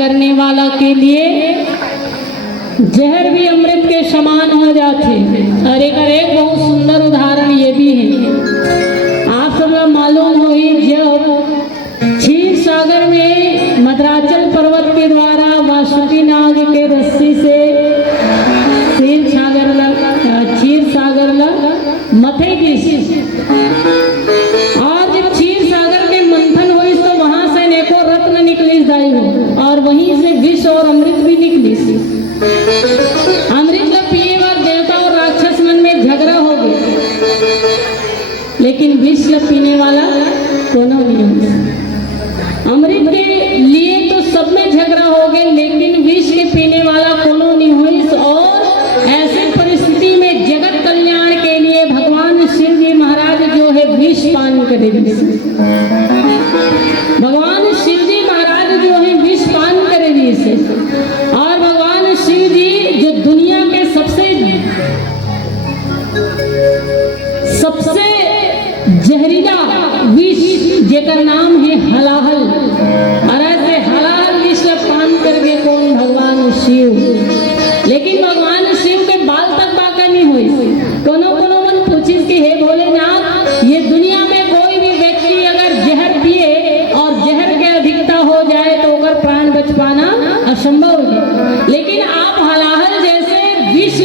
करने वाला के लिए जहर भी अमृत के समान हो जाते। और एक बहुत सुंदर उदाहरण ये भी है, आप सब मालूम हुई जब क्षीर सागर में मद्राचल पर्वत के द्वारा वासुकी नाग के रस्सी से क्षीर सागर मथे की, और जब क्षीर सागर के मंथन हुई तो वहां से अनेकों रत्न निकली जाई हो, और वहीं से विष और अमृत भी निकली। अमृत का पिए वक्त देवता और राक्षस मन में झगड़ा हो गया, लेकिन विष का पीने वाला कोनो नहीं हो। अमृत के लिए तो सब में झगड़ा हो गए, लेकिन विष के पीने वाला कोनो नहीं हुई। और ऐसे परिस्थिति में जगत कल्याण के लिए भगवान शिव जी महाराज जो है विष पान करेंगे। भगवान शिव जी महाराज जो है विष पान करेंगे इसे। और भगवान शिव जी जो दुनिया के सबसे जहरीला विष जेकर नाम है हलाहल, और ऐसे हलाहल विष पान करके कौन? भगवान शिव। लेकिन भगवान शिव के बाल तक बाका नहीं हुई। कोनो मन पूछिस कि हे भोलेनाथ, ये दुनिया में कोई भी व्यक्ति अगर जहर पिए और जहर के अधिकता हो जाए तो अगर प्राण बच पाना असंभव है, लेकिन आप हलाहल जैसे विष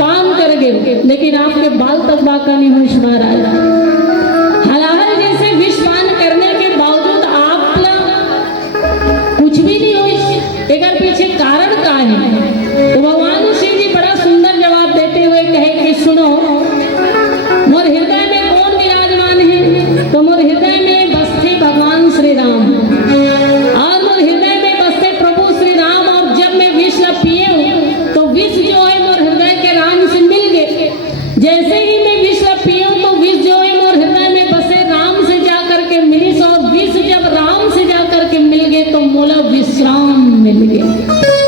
पान कर गए, लेकिन आपके बाल तक बाका नहीं हुई महाराज। हलाहल जैसे विष पान करने के बावजूद आप कुछ भी नहीं हुई, एक पीछे कारण का है? तो भगवान शिव जी बड़ा सुंदर जवाब देते हुए कहे कि सुनो, मोर हृदय में कौन विराजमान है? तो मोर हृदय में बसते भगवान श्री राम, और मोर हृदय में बसते प्रभु श्री राम। और जब मैं विष पिए हूँ तो विष जो है मोर हृदय के राम से मिल गए। जैसे ही मैं विष पिए हूँ तो विष जो है मोर हृदय में बसे राम से जाकर के मिली। और विष जब राम से जाकर के मिल गए तो मोला विश्राम मिल गया,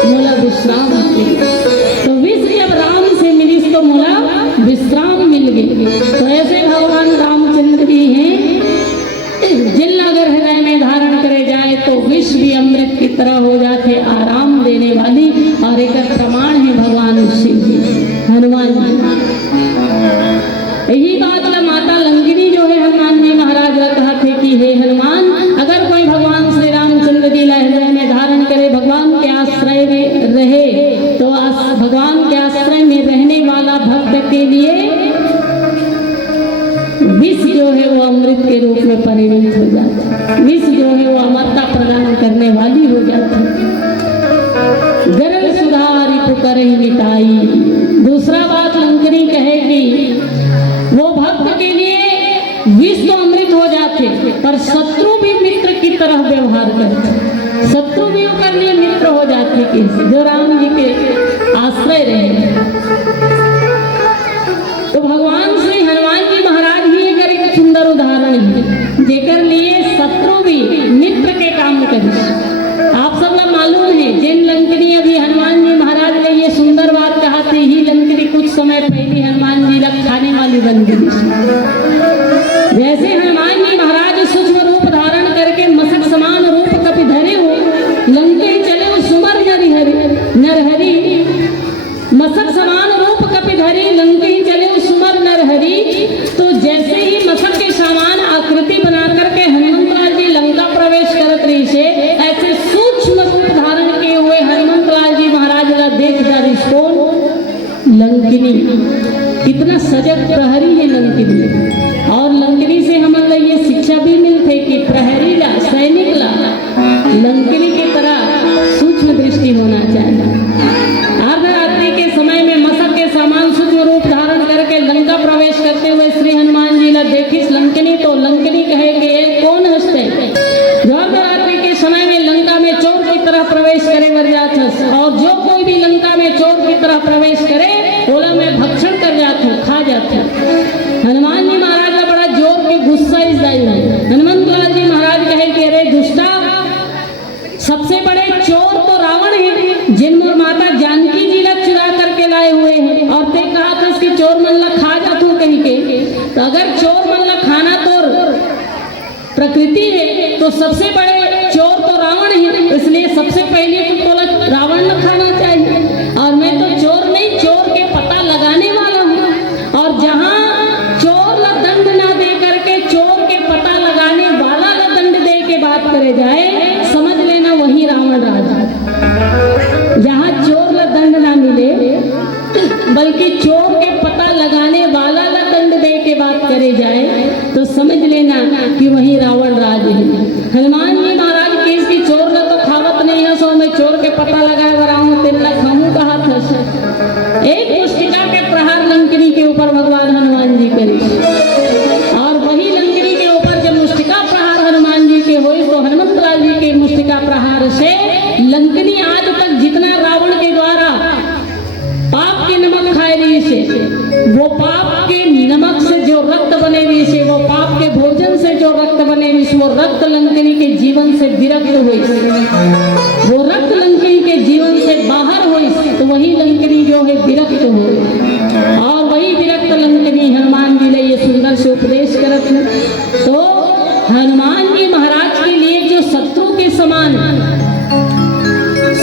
मोला विश्राम मिल गया। तो विष जब राम से मिली तो मोला विश्राम मिल गए। तो ऐसे भगवान रामचंद्र जी हैं, जिन अगर हृदय में धारण करे जाए तो विष भी अमृत की तरह हो जाते, आराम देने वाली। और एक प्रमाण है भगवान शिव जी, हनुमान जी। यही बात माता लंकिनी जो है हनुमान जी महाराज ने कहा थे कि हे हनुमान, अगर कोई भगवान श्री रामचंद्र जी हृदय में धारण करे, भगवान के आश्रय में रहे, तो भगवान के आश्रय में रहने वाला भक्त के लिए विष जो है वो अमृत के रूप में परिणत हो जाता है। विष जो है वो अमरता प्रदान करने वाली हो जाती है। गरल सुधारी पुकार ही मिटाई। दूसरा बात लंकिनी कहेगी, वो भक्त के लिए विष तो अमृत हो जाते, पर शत्रु भी मित्र की तरह व्यवहार करते। शत्रु भी उसके लिए मित्र हो जाते कि जो राम जी के आश्रय रहे। तो भगवान श्री हनुमान जी महाराज ही एक सुंदर उदाहरण है, जेकर लिए शत्रु भी मित्र के काम करे। आप सब लोग मालूम है, जिन लंकिनी अभी हनुमान जी महाराज ने ये सुंदर बात कहा थी, ही लंकिनी कुछ समय पहले हनुमान जी लग खाने वाली बन गई। जैसे हनुमान जी महाराज सूक्ष्म रूप धारण करके मसक समान रूप कपि धरे हो, लंके चले सुमर नरहरि। मसक समान रूप कपि धरे लंके चले सुमर नरहरि। तो जैसे ही मसक के समान आकृति बना करके हनुमंत जी लंका प्रवेश करत रही से, ऐसे सूक्ष्म रूप धारण किए हुए हनुमंत जी महाराज का देख जारी कौन? लंकिनी। कितना सजग प्रहरी है लंकिनी। और लंकिनी से हमें ये शिक्षा भी मिलती कि प्रहरी ला, सैनिक ला लंकिनी की तरह सूक्ष्म दृष्टि होना चाहिए। अर्धरात्रि के समय में मसक के समान सूक्ष्म रूप धारण करके लंका प्रवेश करते हुए श्री हनुमान जी ने देखी लंकिनी, तो लंकिनी कहे कि ये कौन हंसते? जो अर्धरात्रि के समय में लंका में चोर की तरह प्रवेश करे वर्जाथस, और जो कोई भी लंका में चोर की तरह प्रवेश करे बोला मैं भक्षण कर जाता हूँ, खा जाता हूँ। हनुमान जी महाराज का बड़ा जोर के गुस्सा इस दाई है। हनुमंत लाल जी महाराज कहे कि अरे दुष्टा, सबसे बड़े चोर तो रावण है, जिन माता जानकी जी ला चुरा करके लाए हुए हैं, और ते कहा था कि चोर मन ला खा जाता हूँ कहीं के। तो अगर चोर मन ला खाना तो प्रकृति है, तो सबसे बड़े चोर तो रावण है, इसलिए सबसे पहले यदि चोर के पता लगाने वाला न दंड दे के बात करे जाए तो समझ लेना कि वही रावण राज है। हनुमान जी महाराज केस की चोर न तो खावत नहीं है, सो मैं चोर के पता लगाए बराऊं तेल न खाऊं कहा था। एक मुष्टिका के प्रहार लंकिनी के ऊपर भगवान हनुमान जी करे, और वही लंकिनी के ऊपर जब मुष्टिका प्रहार हनुमान जी के हुए तो हनुमत लाल जी के मुष्टिका प्रहार से लंकिनी आज तक जितना रावण के द्वारा पाप के नमक खाए रही से, वो पाप के नमक से जो रक्त बने हुए से, वो पाप के भोजन से जो रक्त बने हुए से, वो रक्त लंकिनी के जीवन से विरक्त हुई, वो रक्त लंकिनी के जीवन से बाहर हुई, तो वही लंकिनी जो है विरक्त हो, और वही विरक्त लंकिनी हनुमान जी ने ये सुंदर से उपदेश करत है। तो हनुमान जी महाराज के लिए जो शत्रु के समान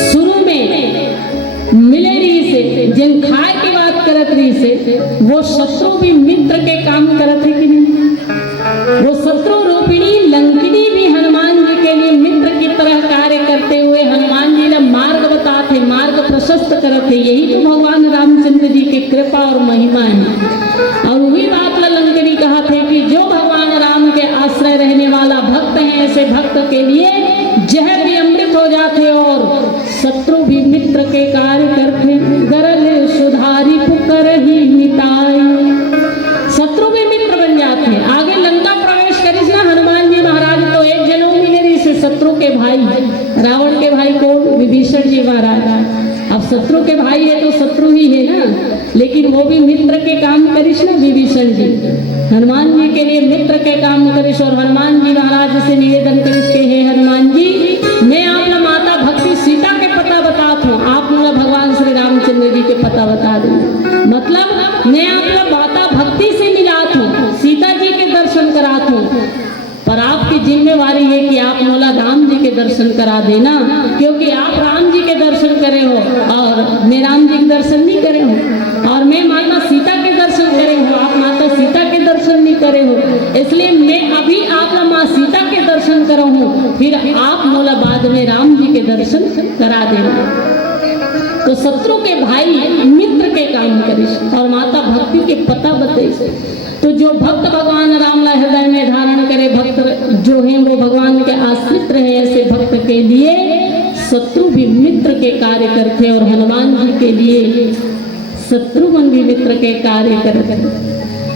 शुरू में मिले रही से, जिन खाए की बात करत रही से, वो शत्रु भी मित्र के काम करत है कि नहीं? वो शत्रु रूपिणी लंकिनी भी हनुमान जी के लिए मित्र की तरह कार्य करते हुए हनुमान जी ने मार्ग बताते, मार्ग प्रशस्त करते। यही तो भगवान रामचंद्र जी की कृपा और महिमा है। और वही बात लंकिनी कहा थे कि जो भगवान राम के आश्रय रहने वाला भक्त है, ऐसे भक्त के लिए जहर भी अमृत हो जाते और शत्रु भी मित्र के कार्य करते। गरल सुधारी पुकर ही मिटाई, शत्रु भी मित्र बन जाते हैं। आगे लंका प्रवेश करिस ना हनुमान जी महाराज तो एक जनों मिले से शत्रु के भाई, रावण के भाई कौन? विभीषण जी महाराज। अब शत्रु के भाई है तो शत्रु ही है ना, लेकिन वो भी मित्र के काम करिस ना विभीषण जी, हनुमान जी के लिए मित्र के काम करिस। और हनुमान जी महाराज से निवेदन करिस के हे हनुमान जी, मैं आपला माता भक्ति सीता के पता बताता हूँ, आप मला भगवान श्री रामचंद्र जी के पता बता दें। मतलब मैं आपला माता भक्ति से मिलात हूँ, सीता जी के दर्शन करात हूँ, पर आपकी जिम्मेवारी है कि आप मौला राम जी के दर्शन करा देना, क्योंकि आप राम जी के दर्शन करे हो और मैं राम जी के दर्शन नहीं करे हो, और मैं माता सीता के दर्शन करे हो, आप माता सीता के दर्शन नहीं करे हो, इसलिए मैं अभी आप माँ सीता के दर्शन करो हूँ, फिर आप मौला बाद में राम जी के दर्शन करा देना। तो शत्रु के भाई मित्र के काम करिस और माता भक्ति के पता बते। तो जो भक्त भगवान राम ला हृदय में धारण करे, भक्त जो है वो भगवान के आश्रित रहे, ऐसे भक्त के लिए शत्रु भी मित्र के कार्य करते और हनुमान जी के लिए शत्रुघ्न भी मित्र के कार्य करते।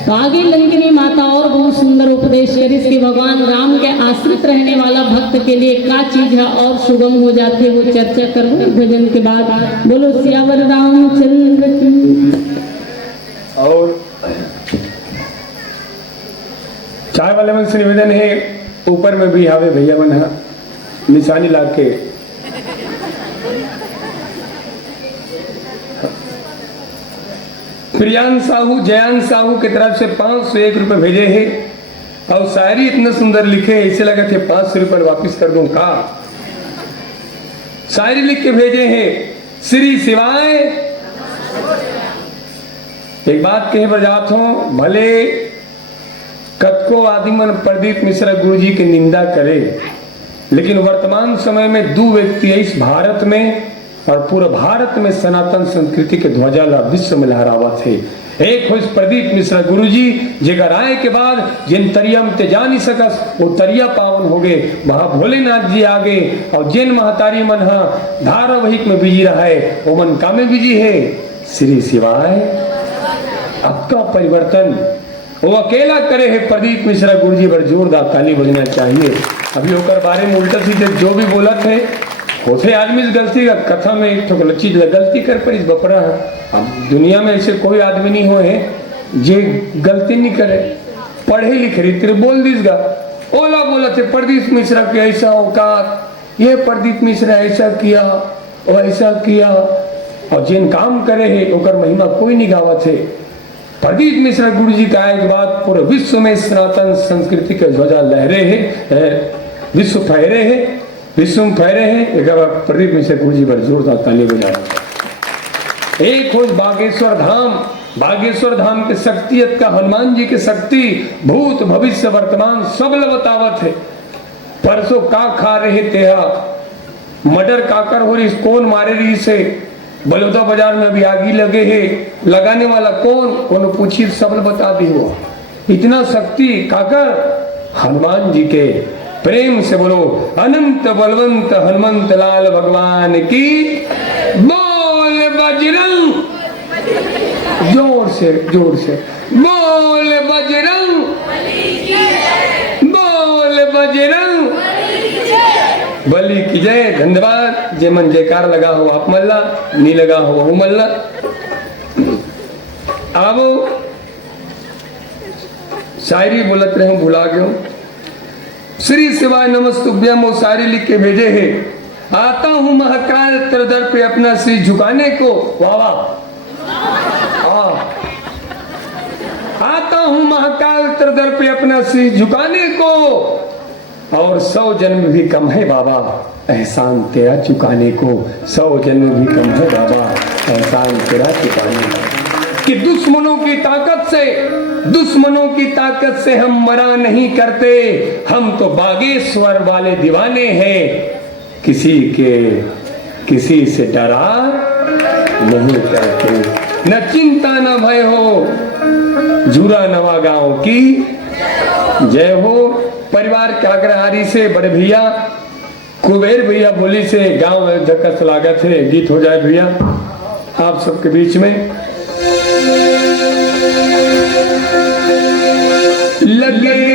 तो आगे लंकिनी माता और बहुत सुंदर उपदेश करी कि भगवान राम के आश्रित रहने वाला भक्त के लिए क्या चीज है और सुगम हो जाते, वो चर्चा करो भजन के बाद। बोलो सियावर रामचंद्र की। और चाय वाले मन से निवेदन है, ऊपर में भी आवे भैया मन निशानी ला के प्रियान साहू जयान साहू की तरफ से 501 रुपए भेजे हैं और शायरी इतना सुंदर लिखे, ऐसे लगा थे 500 रुपए वापिस कर दूं का। शायरी लिख के भेजे हैं, श्री शिवाय एक बात कहे बजात हूं, भले कतको आदिमन प्रदीप मिश्रा गुरु जी की निंदा करे, लेकिन वर्तमान समय में दो व्यक्ति इस भारत में और पूरा भारत में सनातन संस्कृति के ध्वजा ला विश्व में लहरावा थे। एक हो प्रदीप मिश्रा गुरु जी, जेकर आए के बाद जिन तरिया में ते जा नहीं सकस वो तरिया पावन हो गए, वहां भोलेनाथ जी आ गए, और जिन महतारी मन धारावाहिक में बिजी रहा है वो मन का में बिजी है। श्री शिवाय आपका परिवर्तन वो अकेला करे है। प्रदीप मिश्रा गुरु जी पर जोरदार ताली बजना चाहिए। अभी होकर बारे में उल्टा सीधे जो भी बोलत है होते आदमी इस गलती का कथा में एक ठोक चीज गलती कर पर इस बपरा है। अब दुनिया में ऐसे कोई आदमी नहीं हो है जे गलती नहीं करे, पढ़े लिखे रही तेरे बोल दीसगा ओला बोला थे प्रदीप मिश्रा के ऐसा औकात, ये प्रदीप मिश्रा ऐसा किया और ऐसा किया, और जिन काम करे है ओकर महिमा कोई नहीं गावत है। प्रदीप मिश्रा गुरु जी का आए के बाद पूरे विश्व में सनातन संस्कृति के ध्वजा लहरे है, विश्व फहरे है, विश्व में फहरे हैं। एक बार प्रदीप मिश्रा गुरु जी पर जोरदार ताली बजाए। एक खोज बागेश्वर धाम, बागेश्वर धाम के शक्तियत का हनुमान जी के शक्ति भूत भविष्य वर्तमान सब बतावत है। परसों का खा रहे तेहा मर्डर काकर हो रही, कौन मारे रही से, बलौदा बाजार में अभी आगी लगे है, लगाने वाला कौन पूछी सब बता दी हो। इतना शक्ति काकर हनुमान जी के। प्रेम से बोलो अनंत बलवंत हनुमंत लाल भगवान की बोल बजरंग, जोर से बोल बजरंग, बोल बजरंग बली की जय। धन्यवाद। जे मन जयकार लगा हो आप मल्ला, नहीं लगा हो वो मल्ला। अब शायरी बोलत रहे हूं, भुला गए। श्री शिवाय नमस्तुभ्यम वो शायरी लिख के भेजे है। आता हूं महाकाल तेरे दर पे अपना सिर झुकाने को। वाह वाह। आता हूं महाकाल तेरे दर पे अपना सिर झुकाने को, और 100 जन्म भी कम है बाबा एहसान तेरा चुकाने को। 100 जन्म भी कम है बाबा एहसान तेरा चुकाने को। कि दुश्मनों की ताकत से हम मरा नहीं करते, हम तो बागेश्वर वाले दीवाने हैं। किसी से डरा नहीं करते, न चिंता न भय हो। जूरा नवा गांव की जय हो। परिवार के अग्रहारी से बड़े भैया कुबेर भैया बोली से गांव में धक्का स्वागत है। गीत हो जाए भैया आप सबके बीच में। लगे